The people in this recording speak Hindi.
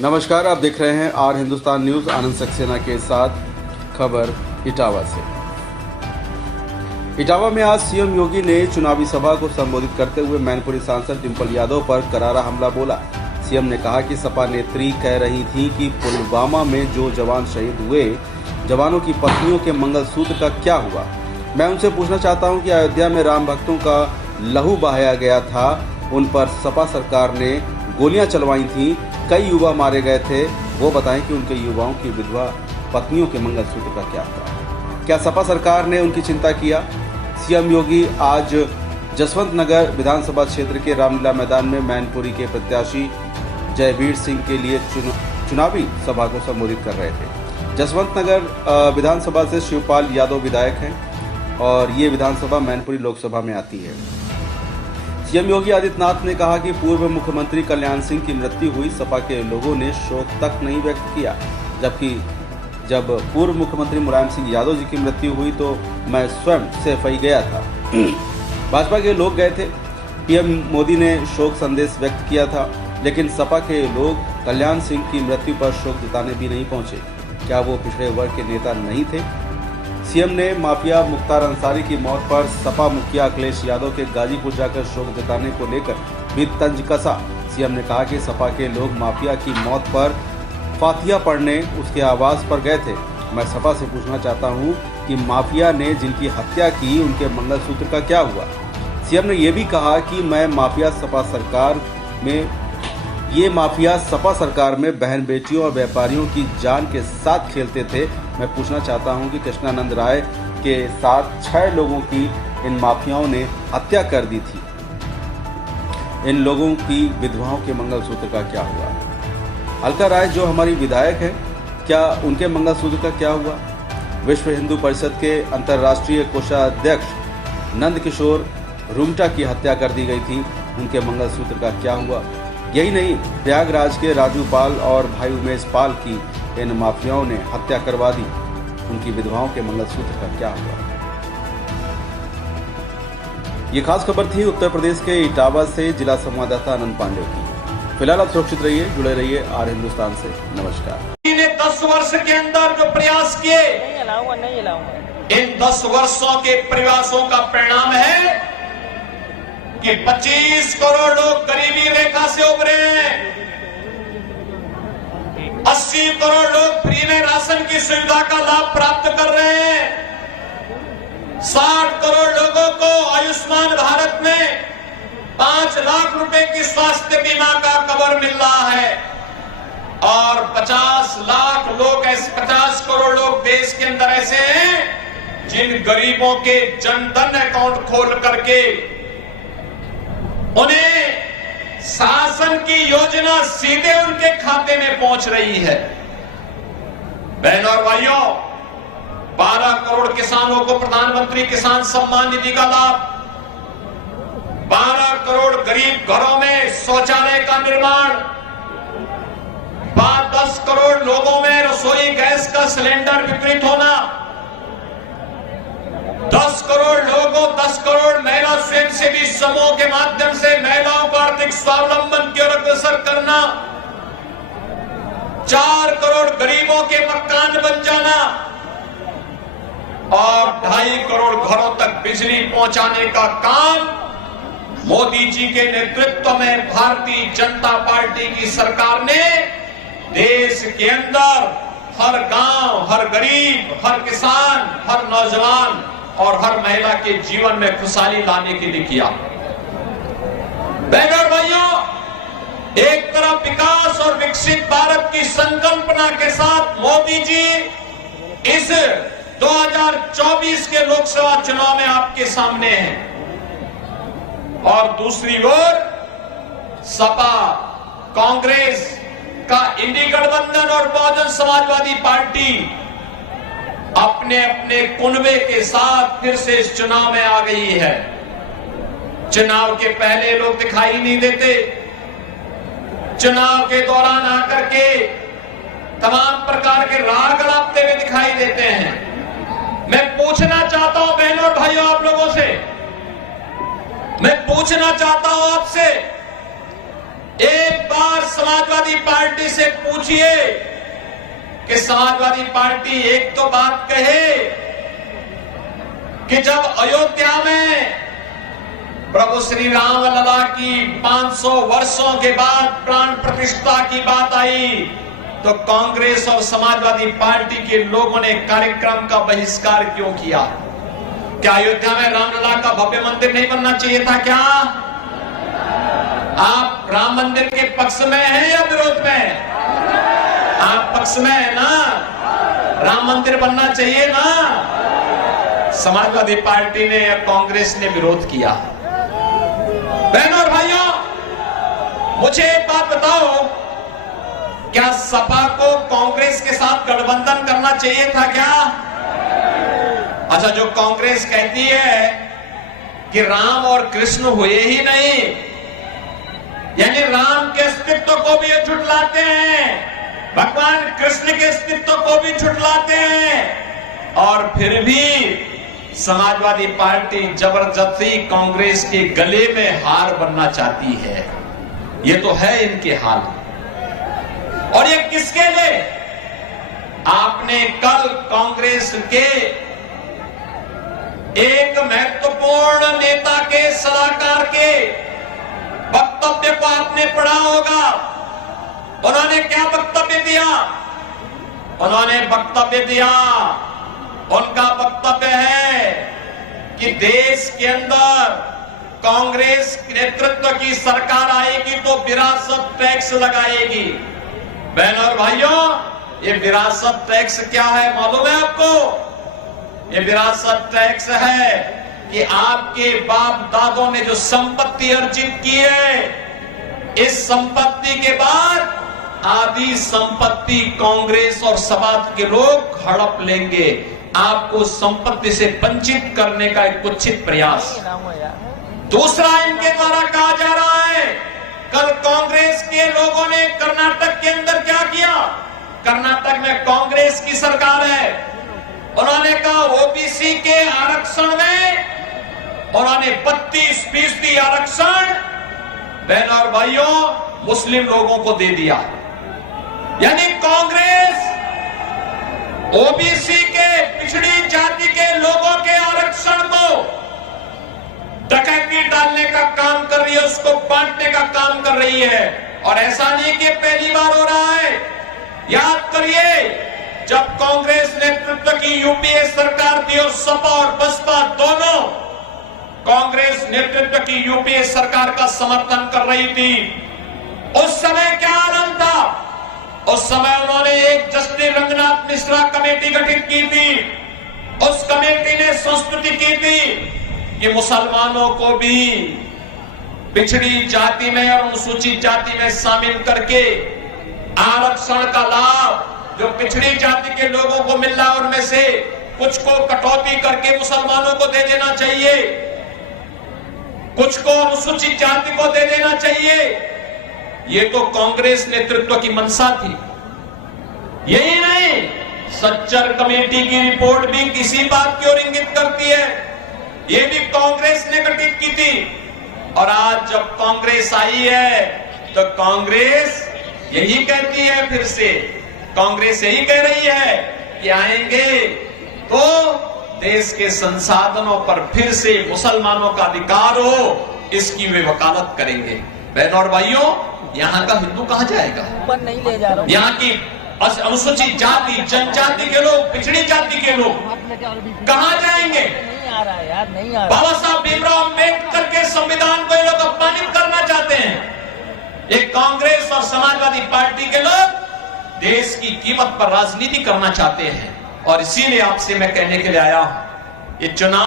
नमस्कार, आप देख रहे हैं आर हिंदुस्तान न्यूज। आनंद सक्सेना के साथ खबर इटावा से। इटावा में आज सीएम योगी ने चुनावी सभा को संबोधित करते हुए मैनपुरी सांसद डिंपल यादव पर करारा हमला बोला। सीएम ने कहा कि सपा नेत्री कह रही थी कि पुलवामा में जो जवान शहीद हुए, जवानों की पत्नियों के मंगलसूत्र का क्या हुआ। मैं उनसे पूछना चाहता हूं कि अयोध्या में राम भक्तों का लहू बहाया गया था, उन पर सपा सरकार ने गोलियां चलवाई थी, कई युवा मारे गए थे। वो बताएं कि उनके युवाओं की विधवा पत्नियों के मंगलसूत्र का क्या हुआ। क्या सपा सरकार ने उनकी चिंता किया? सीएम योगी आज जसवंत नगर विधानसभा क्षेत्र के रामलीला मैदान में मैनपुरी के प्रत्याशी जयवीर सिंह के लिए चुनावी सभा को संबोधित कर रहे थे। जसवंत नगर विधानसभा से शिवपाल यादव विधायक हैं और ये विधानसभा मैनपुरी लोकसभा में आती है। सीएम योगी आदित्यनाथ ने कहा कि पूर्व मुख्यमंत्री कल्याण सिंह की मृत्यु हुई, सपा के लोगों ने शोक तक नहीं व्यक्त किया, जबकि जब पूर्व मुख्यमंत्री मुलायम सिंह यादव जी की मृत्यु हुई तो मैं स्वयं सेफई गया था। भाजपा के लोग गए थे, पीएम मोदी ने शोक संदेश व्यक्त किया था, लेकिन सपा के लोग कल्याण सिंह की मृत्यु पर शोक जताने भी नहीं पहुंचे। क्या वो पिछड़े वर्ग के नेता नहीं थे? सीएम ने माफिया मुख्तार अंसारी की मौत पर सपा मुखिया अखिलेश यादव के गाजीपुर जाकर शोक जताने को लेकर भी तंज कसा। सीएम ने कहा कि सपा के लोग माफिया की मौत पर फातिया पढ़ने उसके आवास पर गए थे। मैं सपा से पूछना चाहता हूं कि माफिया ने जिनकी हत्या की, उनके मंगलसूत्र का क्या हुआ। सीएम ने यह भी कहा कि माफिया सपा सरकार में बहन बेटियों और व्यापारियों की जान के साथ खेलते थे। मैं पूछना चाहता हूं कि कृष्णानंद राय के साथ 6 लोगों की इन माफियाओं ने हत्या कर दी थी। इन लोगों की विधवाओं के मंगलसूत्र का क्या हुआ? अलका राय जो हमारी विधायक है, क्या उनके मंगलसूत्र का क्या हुआ? विश्व हिंदू परिषद के अंतर्राष्ट्रीय कोषाध्यक्ष नंद किशोर रुंगटा की हत्या कर दी गई थी, उनके मंगलसूत्र का क्या हुआ? यही नहीं, प्रयागराज के राजू पाल और भाई उमेश पाल की इन माफियाओं ने हत्या करवा दी, उनकी विधवाओं के मंगलसूत्र का क्या हुआ? ये खास खबर थी उत्तर प्रदेश के इटावा से जिला संवाददाता आनंद पांडे की। फिलहाल आप सुरक्षित रहिए, जुड़े रहिए आर हिंदुस्तान से। नमस्कार। 10 वर्ष के अंदर जो प्रयास किए, इन 10 वर्षों के प्रयासों का परिणाम है कि 25 करोड़ लोग गरीबी रेखा से उभरे हैं, 80 करोड़ लोग फ्री में राशन की सुविधा का लाभ प्राप्त कर रहे हैं, 60 करोड़ लोगों को आयुष्मान भारत में 5 लाख रुपए की स्वास्थ्य बीमा का कवर मिल रहा है और 50 लाख लोग ऐसे 50 करोड़ लोग देश के अंदर ऐसे हैं जिन गरीबों के जनधन अकाउंट खोल करके उन्हें शासन की योजना सीधे उनके खाते में पहुंच रही है। बहनों और भाइयों, 12 करोड़ किसानों को प्रधानमंत्री किसान सम्मान निधि का लाभ, 12 करोड़ गरीब घरों में शौचालय का निर्माण, 10 करोड़ लोगों में रसोई गैस का सिलेंडर वितरित होना, 10 करोड़ लोगों 10 करोड़ महिला स्वयंसेवी समूह के माध्यम से महिलाओं को आर्थिक स्वावलंबन की ओर अग्रसर करना, 4 करोड़ गरीबों के मकान बन जाना और 2.5 करोड़ घरों तक बिजली पहुंचाने का काम मोदी जी के नेतृत्व में भारतीय जनता पार्टी की सरकार ने देश के अंदर हर गांव, हर गरीब, हर किसान, हर नौजवान और हर महिला के जीवन में खुशहाली लाने के लिए किया। बहनों और भाइयों, एक तरफ विकास और विकसित भारत की संकल्पना के साथ मोदी जी इस 2024 के लोकसभा चुनाव में आपके सामने हैं और दूसरी ओर सपा, कांग्रेस का इंडी गठबंधन और बहुजन समाजवादी पार्टी अपने अपने कुनबे के साथ फिर से इस चुनाव में आ गई है। चुनाव के पहले लोग दिखाई नहीं देते, चुनाव के दौरान आकर के तमाम प्रकार के राग अलापते हुए दिखाई देते हैं। मैं पूछना चाहता हूं बहनों और भाइयों, आप लोगों से मैं पूछना चाहता हूं आपसे, एक बार समाजवादी पार्टी से पूछिए कि समाजवादी पार्टी एक तो बात कहे कि जब अयोध्या में प्रभु श्री राम लला की 500 वर्षों के बाद प्राण प्रतिष्ठा की बात आई तो कांग्रेस और समाजवादी पार्टी के लोगों ने कार्यक्रम का बहिष्कार क्यों किया? क्या अयोध्या में रामलला का भव्य मंदिर नहीं बनना चाहिए था क्या? आप राम मंदिर के पक्ष में हैं या विरोध में? आप पक्ष में है ना? राम मंदिर बनना चाहिए ना? समाजवादी पार्टी ने या कांग्रेस ने विरोध किया। बहनों और भाइयों, मुझे एक बात बताओ, क्या सपा को कांग्रेस के साथ गठबंधन करना चाहिए था क्या? अच्छा, जो कांग्रेस कहती है कि राम और कृष्ण हुए ही नहीं, यानी राम के अस्तित्व को भी ये झुठलाते हैं, भगवान कृष्ण के अस्तित्व को भी झुठलाते हैं, और फिर भी समाजवादी पार्टी जबरदस्ती कांग्रेस के गले में हार बनना चाहती है। ये तो है इनके हाल। और ये किसके लिए? आपने कल कांग्रेस के एक महत्वपूर्ण नेता के सलाहकार के वक्तव्य को आपने पढ़ा होगा। उन्होंने क्या वक्तव्य दिया? उन्होंने वक्तव्य दिया, उनका वक्तव्य है कि देश के अंदर कांग्रेस नेतृत्व की सरकार आएगी तो विरासत टैक्स लगाएगी। बहनों और भाइयों, ये विरासत टैक्स क्या है मालूम है आपको? ये विरासत टैक्स है कि आपके बाप दादों ने जो संपत्ति अर्जित की है, इस संपत्ति के बाद आधी संपत्ति कांग्रेस और समाज के लोग हड़प लेंगे। आपको संपत्ति से वंचित करने का एक कुत्सित प्रयास। दूसरा, इनके द्वारा कहा जा रहा है, कल कांग्रेस के लोगों ने कर्नाटक के अंदर क्या किया? कर्नाटक में कांग्रेस की सरकार है, उन्होंने कहा ओबीसी के आरक्षण में उन्होंने 32% आरक्षण बहनों और भाइयों मुस्लिम लोगों को दे दिया। यानी कांग्रेस ओबीसी के, पिछड़ी जाति के लोगों के आरक्षण को डकैती डालने का काम कर रही है, उसको बांटने का काम कर रही है। और ऐसा नहीं कि पहली बार हो रहा है। याद करिए, जब कांग्रेस नेतृत्व की यूपीए सरकार थी और सपा और बसपा दोनों कांग्रेस नेतृत्व की यूपीए सरकार का समर्थन कर रही थी, उस समय क्या आनंद था? उस समय उन्होंने एक जस्टिस रंगनाथ मिश्रा कमेटी गठित की थी। उस कमेटी ने संस्तुति की थी कि मुसलमानों को भी पिछड़ी जाति में और अनुसूचित जाति में शामिल करके आरक्षण का लाभ जो पिछड़ी जाति के लोगों को मिल रहा है उनमें से कुछ को कटौती करके मुसलमानों को दे देना चाहिए, कुछ को अनुसूचित जाति को दे देना चाहिए। ये तो कांग्रेस नेतृत्व की मंशा थी। यही नहीं, सच्चर कमेटी की रिपोर्ट भी किसी बात की ओर इंगित करती है। ये भी कांग्रेस ने गठित की थी। और आज जब कांग्रेस आई है तो कांग्रेस यही कहती है, फिर से कांग्रेस यही कह रही है कि आएंगे तो देश के संसाधनों पर फिर से मुसलमानों का अधिकार हो, इसकी वे वकालत करेंगे। बहनों और भाइयों, यहाँ का हिंदू कहाँ जाएगा? ऊपर नहीं ले जा रहा हूं। यहाँ की अनुसूचित जाति, जनजाति के लोग, पिछड़ी जाति के लोग कहाँ जाएंगे? नहीं आ रहा है यार, नहीं आ रहा। बाबा साहब भीमराव अम्बेडकर के संविधान को ये लोग अपमानित करना चाहते हैं। ये कांग्रेस और समाजवादी पार्टी के लोग देश की कीमत पर राजनीति करना चाहते हैं। और इसीलिए आपसे मैं कहने के लिए आया हूं, ये चुनाव